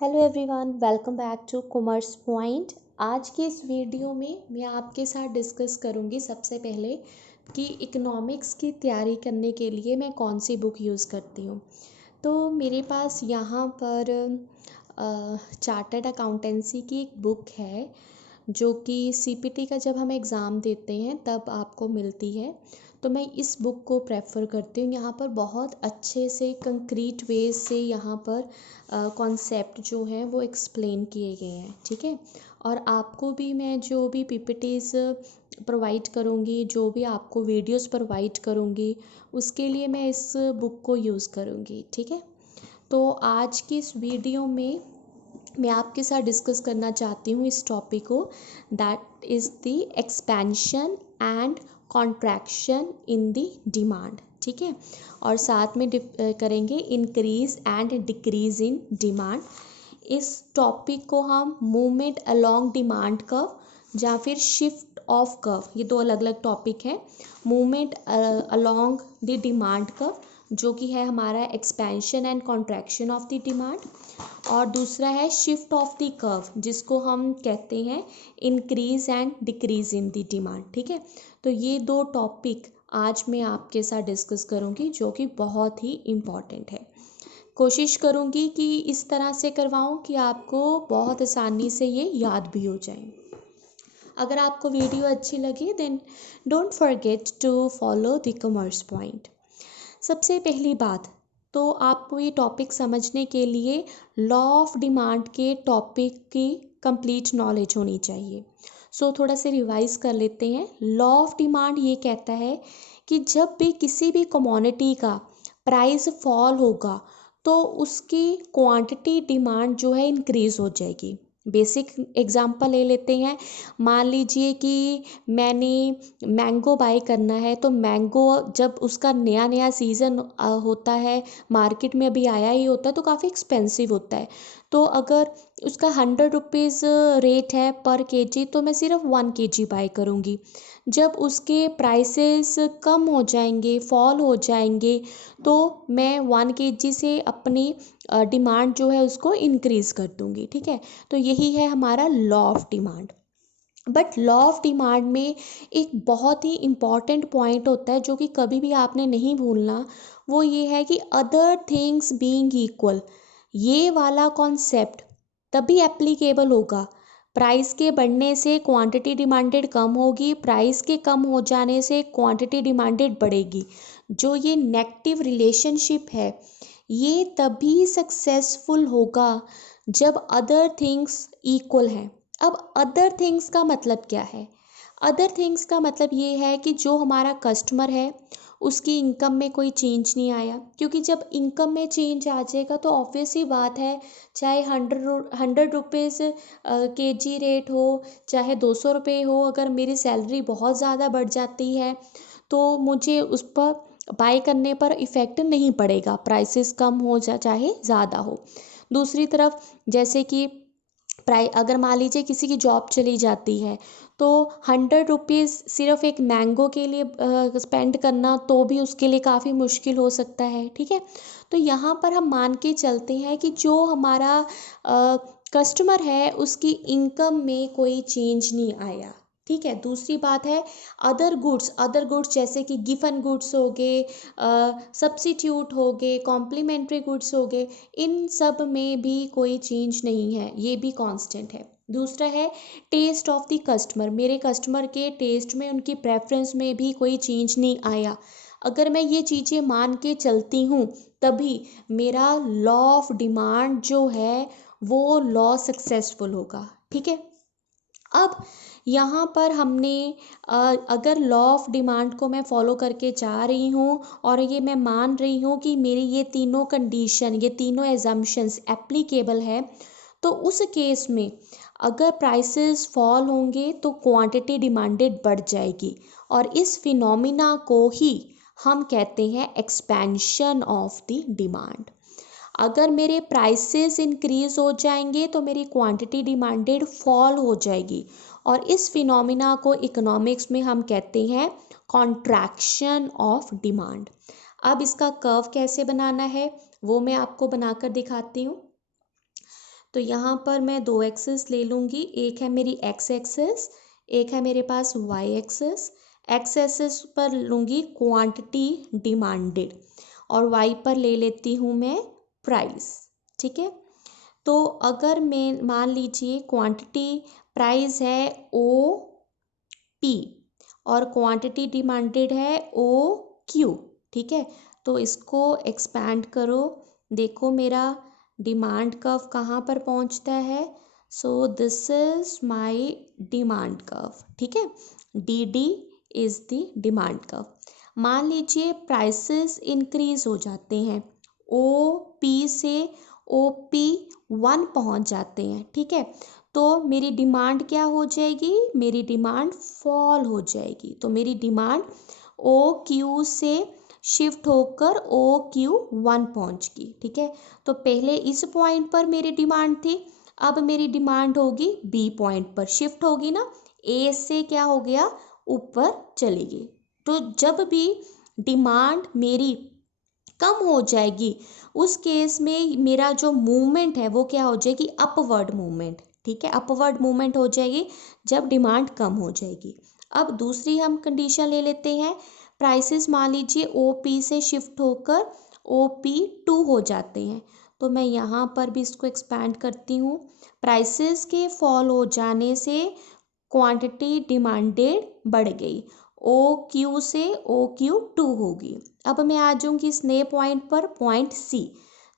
Hello everyone, welcome back to Commerce Point. आज के इस वीडियो में मैं आपके साथ डिस्कस करूंगी सबसे पहले कि इकोनॉमिक्स की तैयारी करने के लिए मैं कौन सी बुक यूज़ करती हूँ। तो मेरे पास यहाँ पर चार्टर्ड अकाउंटेंसी की एक बुक है जो कि सीपीटी का जब हम एग्ज़ाम देते हैं तब आपको मिलती है। तो मैं इस बुक को प्रेफर करती हूँ। यहाँ पर बहुत अच्छे से कंक्रीट वे से यहाँ पर कॉन्सेप्ट जो हैं वो एक्सप्लेन किए गए हैं, ठीक है। और आपको भी मैं जो भी पीपीटीज़ प्रोवाइड करूँगी, जो भी आपको वीडियोस प्रोवाइड करूँगी, उसके लिए मैं इस बुक को यूज़ करूँगी, ठीक है। तो आज की इस वीडियो में मैं आपके साथ डिस्कस करना चाहती हूँ इस टॉपिक को, that is the expansion and contraction in the demand, ठीक है। और साथ में करेंगे increase and decrease in demand. इस टॉपिक को हम मूवमेंट अलोंग डिमांड कर्व या फिर शिफ्ट ऑफ कर्व, ये दो अलग अलग टॉपिक हैं। Movement along the demand curve जो कि है हमारा expansion and contraction of the demand, और दूसरा है शिफ्ट ऑफ द कर्व जिसको हम कहते हैं increase and decrease in the demand, ठीक है। तो ये दो टॉपिक आज मैं आपके साथ डिस्कस करूँगी जो कि बहुत ही इम्पॉर्टेंट है। कोशिश करूँगी कि इस तरह से करवाऊँ कि आपको बहुत आसानी से ये याद भी हो जाए। अगर आपको वीडियो अच्छी लगी then don't forget to follow the Commerce Point. सबसे पहली बात तो आपको ये टॉपिक समझने के लिए लॉ ऑफ डिमांड के टॉपिक की कंप्लीट नॉलेज होनी चाहिए। सो थोड़ा से रिवाइज कर लेते हैं। लॉ ऑफ डिमांड ये कहता है कि जब भी किसी भी कमोडिटी का प्राइस फॉल होगा तो उसकी क्वांटिटी डिमांड जो है इंक्रीज हो जाएगी। बेसिक एग्जांपल ले लेते हैं। मान लीजिए कि मैंने मैंगो बाय करना है, तो मैंगो जब उसका नया नया सीज़न होता है, मार्केट में अभी आया ही होता है, तो काफ़ी एक्सपेंसिव होता है। तो अगर उसका 100 रुपीज़ रेट है पर केजी, तो मैं सिर्फ 1 kg बाय करूँगी। जब उसके प्राइसेस कम हो जाएंगे, फॉल हो जाएंगे, तो मैं 1 kg से अपनी डिमांड जो है उसको इंक्रीज़ कर दूँगी, ठीक है। तो यही है हमारा law of demand. But law of demand में एक बहुत ही इम्पॉर्टेंट पॉइंट होता है जो कि कभी भी आपने नहीं भूलना। वो ये है कि अदर थिंग्स बीइंग इक्वल, ये वाला कॉन्सेप्ट तभी एप्लीकेबल होगा। प्राइस के बढ़ने से क्वांटिटी डिमांडेड कम होगी, प्राइस के कम हो जाने से क्वांटिटी डिमांडेड बढ़ेगी। जो ये नेगेटिव रिलेशनशिप है ये तभी सक्सेसफुल होगा जब अदर थिंग्स इक्वल हैं। अब अदर थिंग्स का मतलब क्या है? अदर थिंग्स का मतलब ये है कि जो हमारा कस्टमर है उसकी इनकम में कोई चेंज नहीं आया, क्योंकि जब इनकम में चेंज आ जाएगा तो ऑब्वियस ही बात है, चाहे 100 रुपीज़ केजी रेट हो, चाहे 200 रुपये हो, अगर मेरी सैलरी बहुत ज़्यादा बढ़ जाती है तो मुझे उस पर बाय करने पर इफ़ेक्ट नहीं पड़ेगा, प्राइसेस कम हो चाहे ज़्यादा हो। दूसरी तरफ जैसे कि अगर मान लीजिए किसी की जॉब चली जाती है, तो 100 रुपीज़ सिर्फ एक मैंगो के लिए स्पेंड करना तो भी उसके लिए काफ़ी मुश्किल हो सकता है, ठीक है। तो यहाँ पर हम मान के चलते हैं कि जो हमारा कस्टमर है उसकी इनकम में कोई चेंज नहीं आया, ठीक है। दूसरी बात है अदर गुड्स जैसे कि गिफन गुड्स हो गए, सब्सिट्यूट हो गए, कॉम्प्लीमेंट्री गुड्स हो गए, इन सब में भी कोई चेंज नहीं है, ये भी कांस्टेंट है। दूसरा है टेस्ट ऑफ द कस्टमर, मेरे कस्टमर के टेस्ट में, उनकी प्रेफरेंस में भी कोई चेंज नहीं आया। अगर मैं ये चीज़ें मान के चलती हूँ तभी मेरा लॉ ऑफ डिमांड जो है वो लॉ सक्सेसफुल होगा, ठीक है। अब यहाँ पर हमने अगर लॉ ऑफ डिमांड को मैं फॉलो करके जा रही हूँ और ये मैं मान रही हूँ कि मेरी ये तीनों कंडीशन, ये तीनों एजम्पशंस एप्लीकेबल है, तो उस केस में अगर प्राइसेस फॉल होंगे तो क्वांटिटी डिमांडेड बढ़ जाएगी, और इस फिनोमिना को ही हम कहते हैं एक्सपेंशन ऑफ द डिमांड। अगर मेरे प्राइसेस इंक्रीज हो जाएंगे तो मेरी क्वांटिटी डिमांडेड फॉल हो जाएगी, और इस फिनोमिना को इकोनॉमिक्स में हम कहते हैं कॉन्ट्रैक्शन ऑफ डिमांड। अब इसका कर्व कैसे बनाना है वो मैं आपको बनाकर दिखाती हूँ। तो यहाँ पर मैं दो एक्सेस ले लूँगी, एक है मेरी एक्स एक्सेस, एक है मेरे पास वाई एक्सेस। एक्स एक्सेस पर लूँगी क्वांटिटी डिमांडेड और वाई पर ले लेती हूँ मैं प्राइस। ठीक है, तो अगर मैं मान लीजिए क्वांटिटी प्राइस है ओ पी और क्वांटिटी डिमांडेड है ओ क्यू। ठीक है, तो इसको एक्सपैंड करो, देखो मेरा डिमांड कर्व कहाँ पर पहुँचता है। So this is my demand curve. ठीक है, D D is the demand curve. मान लीजिए प्राइसेस इंक्रीज हो जाते हैं, ओ पी से ओ पी 1 पहुँच जाते हैं। ठीक है, तो मेरी डिमांड क्या हो जाएगी, मेरी डिमांड फॉल हो जाएगी। तो मेरी डिमांड ओ क्यू से शिफ्ट होकर ओ क्यू 1 पहुँच गई। ठीक है, तो पहले इस पॉइंट पर मेरी डिमांड थी, अब मेरी डिमांड होगी बी पॉइंट पर शिफ्ट होगी ना, ए से क्या हो गया, ऊपर चली गई। तो जब भी डिमांड मेरी कम हो जाएगी उस केस में मेरा जो मूवमेंट है वो क्या हो जाएगी, अपवर्ड मूवमेंट। ठीक है, अपवर्ड मूवमेंट हो जाएगी जब डिमांड कम हो जाएगी। अब दूसरी हम कंडीशन ले लेते हैं, प्राइसेस मान लीजिए ओ पी से शिफ्ट होकर ओ पी 2 हो जाते हैं। तो मैं यहाँ पर भी इसको एक्सपैंड करती हूँ, प्राइसेस के फॉल हो जाने से क्वांटिटी डिमांडेड बढ़ गई, ओ क्यू से ओ क्यू 2 होगी। अब मैं आ जाऊँगी इस नए पॉइंट पर, पॉइंट सी।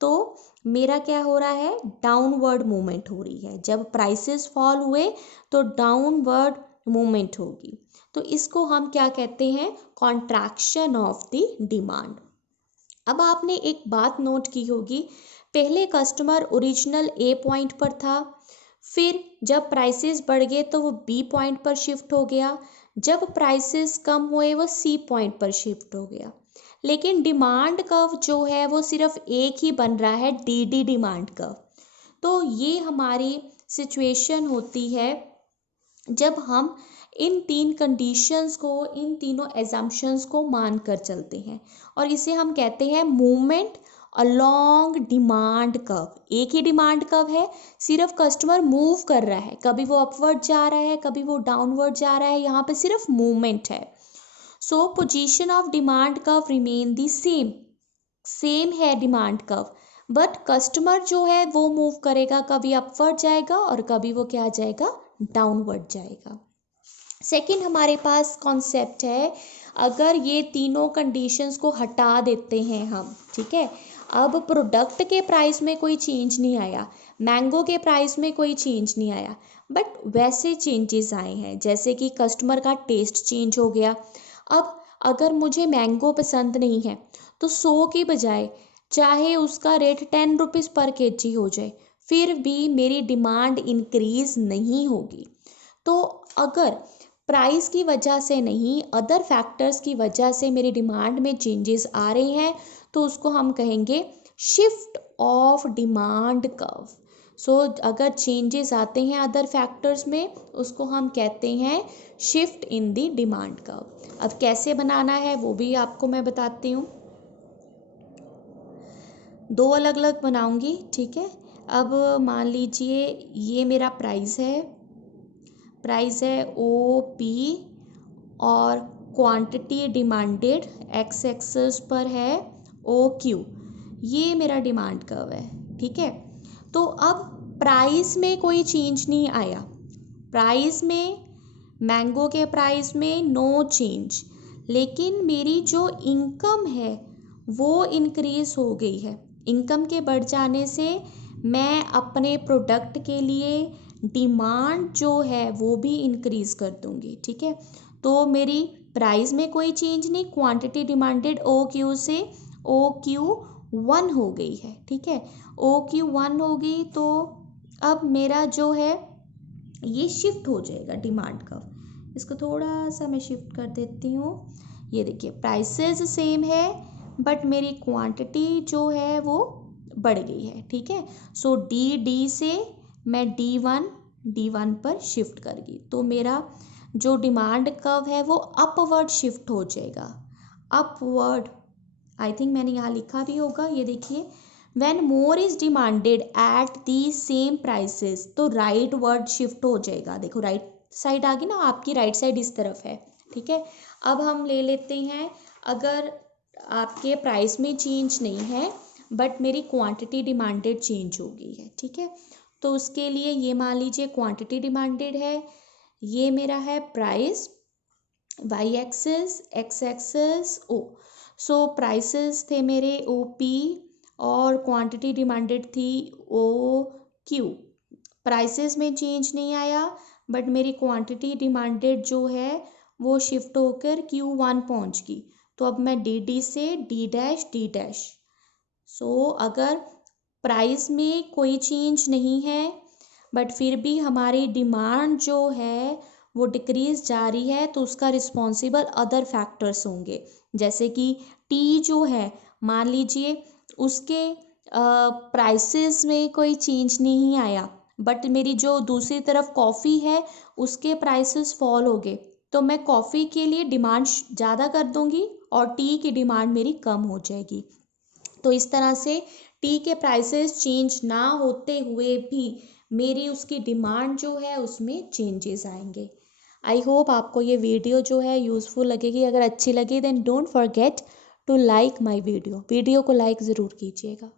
तो मेरा क्या हो रहा है, डाउनवर्ड मूवमेंट हो रही है। जब प्राइसेस फॉल हुए तो डाउनवर्ड मूवमेंट होगी, तो इसको हम क्या कहते हैं, कॉन्ट्रैक्शन ऑफ द डिमांड। अब आपने एक बात नोट की होगी, पहले कस्टमर ओरिजिनल ए पॉइंट पर था, फिर जब प्राइसेस बढ़ गए तो वो बी पॉइंट पर शिफ्ट हो गया, जब प्राइसेस कम हुए वो सी पॉइंट पर शिफ्ट हो गया। लेकिन डिमांड कर्व जो है वो सिर्फ एक ही बन रहा है, डी डी डिमांड कर्व। तो ये हमारी सिचुएशन होती है जब हम इन तीन कंडीशंस को, इन तीनों एजम्पशंस को मान कर चलते हैं, और इसे हम कहते हैं मूवमेंट अलोंग डिमांड कर्व। एक ही डिमांड कर्व है, सिर्फ कस्टमर मूव कर रहा है, कभी वो अपवर्ड जा रहा है कभी वो डाउनवर्ड जा रहा है, यहाँ पे सिर्फ मूवमेंट है। सो position of demand curve remain the same, same है डिमांड कर्व, बट कस्टमर जो है वो मूव करेगा, कभी अपवर्ड जाएगा और कभी वो क्या जाएगा, डाउनवर्ड जाएगा। सेकंड हमारे पास कॉन्सेप्ट है, अगर ये तीनों कंडीशंस को हटा देते हैं हम, ठीक है, अब प्रोडक्ट के प्राइस में कोई चेंज नहीं आया, मैंगो के प्राइस में कोई चेंज नहीं आया, बट वैसे चेंजेस आए हैं जैसे कि कस्टमर का टेस्ट चेंज हो गया। अब अगर मुझे मैंगो पसंद नहीं है तो 100 की बजाय चाहे उसका रेट 10 रुपीज़ पर केजी हो जाए, फिर भी मेरी डिमांड इंक्रीज़ नहीं होगी। तो अगर प्राइस की वजह से नहीं, अदर फैक्टर्स की वजह से मेरी डिमांड में चेंजेस आ रहे हैं तो उसको हम कहेंगे शिफ्ट ऑफ डिमांड कर्व। सो अगर चेंजेस आते हैं अदर फैक्टर्स में, उसको हम कहते हैं shift in the demand curve. अब कैसे बनाना है वो भी आपको मैं बताती हूँ, दो अलग अलग बनाऊंगी। ठीक है, अब मान लीजिए ये मेरा प्राइस है ओ पी और क्वांटिटी डिमांडेड एक्स एक्सेस पर है ओ क्यू, ये मेरा डिमांड कर्व है। ठीक है, तो अब प्राइस में कोई चेंज नहीं आया, प्राइस में, मैंगो के प्राइस में नो चेंज, लेकिन मेरी जो इनकम है वो इंक्रीज़ हो गई है। इनकम के बढ़ जाने से मैं अपने प्रोडक्ट के लिए डिमांड जो है वो भी इंक्रीज़ कर दूंगी। ठीक है, तो मेरी प्राइस में कोई चेंज नहीं, क्वांटिटी डिमांडेड ओ क्यू से ओ क्यू 1 हो गई है। ठीक है, ओ क्यू 1 हो गई, तो अब मेरा जो है ये शिफ्ट हो जाएगा डिमांड कर्व। इसको थोड़ा सा मैं शिफ्ट कर देती हूँ, ये देखिए प्राइसेस सेम है बट मेरी क्वांटिटी जो है वो बढ़ गई है। ठीक है, सो डी से मैं डी वन पर शिफ्ट कर गई, तो मेरा जो डिमांड कर्व है वो अपवर्ड शिफ्ट हो जाएगा, अपवर्ड। आई थिंक मैंने यहाँ लिखा भी होगा, ये देखिए when more is demanded at the same prices, तो राइट वर्ड शिफ्ट हो जाएगा। देखो राइट साइड आ गई ना, आपकी राइट साइड इस तरफ है, ठीक है। अब हम ले लेते हैं, अगर आपके प्राइस में चेंज नहीं है बट मेरी क्वांटिटी डिमांडेड चेंज हो गई है, ठीक है। तो उसके लिए ये मान लीजिए क्वांटिटी डिमांडेड है, ये मेरा है price, Y axis, X axis O. So prices थे मेरे ओ पी और क्वांटिटी डिमांडेड थी ओ क्यू। प्राइसेस में चेंज नहीं आया बट मेरी क्वांटिटी डिमांडेड जो है वो शिफ्ट होकर Q1 पहुंच गई। तो अब मैं डी से डी डैश। सो अगर प्राइस में कोई चेंज नहीं है बट फिर भी हमारी डिमांड जो है वो डिक्रीज जा रही है, तो उसका रिस्पॉन्सिबल अदर फैक्टर्स होंगे। जैसे कि टी जो है, मान लीजिए उसके प्राइसेस में कोई चेंज नहीं आया बट मेरी जो दूसरी तरफ कॉफ़ी है उसके प्राइसेस फॉल हो गए, तो मैं कॉफ़ी के लिए डिमांड ज़्यादा कर दूंगी और टी की डिमांड मेरी कम हो जाएगी। तो इस तरह से टी के प्राइसेस चेंज ना होते हुए भी मेरी उसकी डिमांड जो है उसमें चेंजेस आएंगे। आई होप आपको ये वीडियो जो है यूज़फुल लगेगी। अगर अच्छी लगी then don't forget to like my video को लाइक ज़रूर कीजिएगा।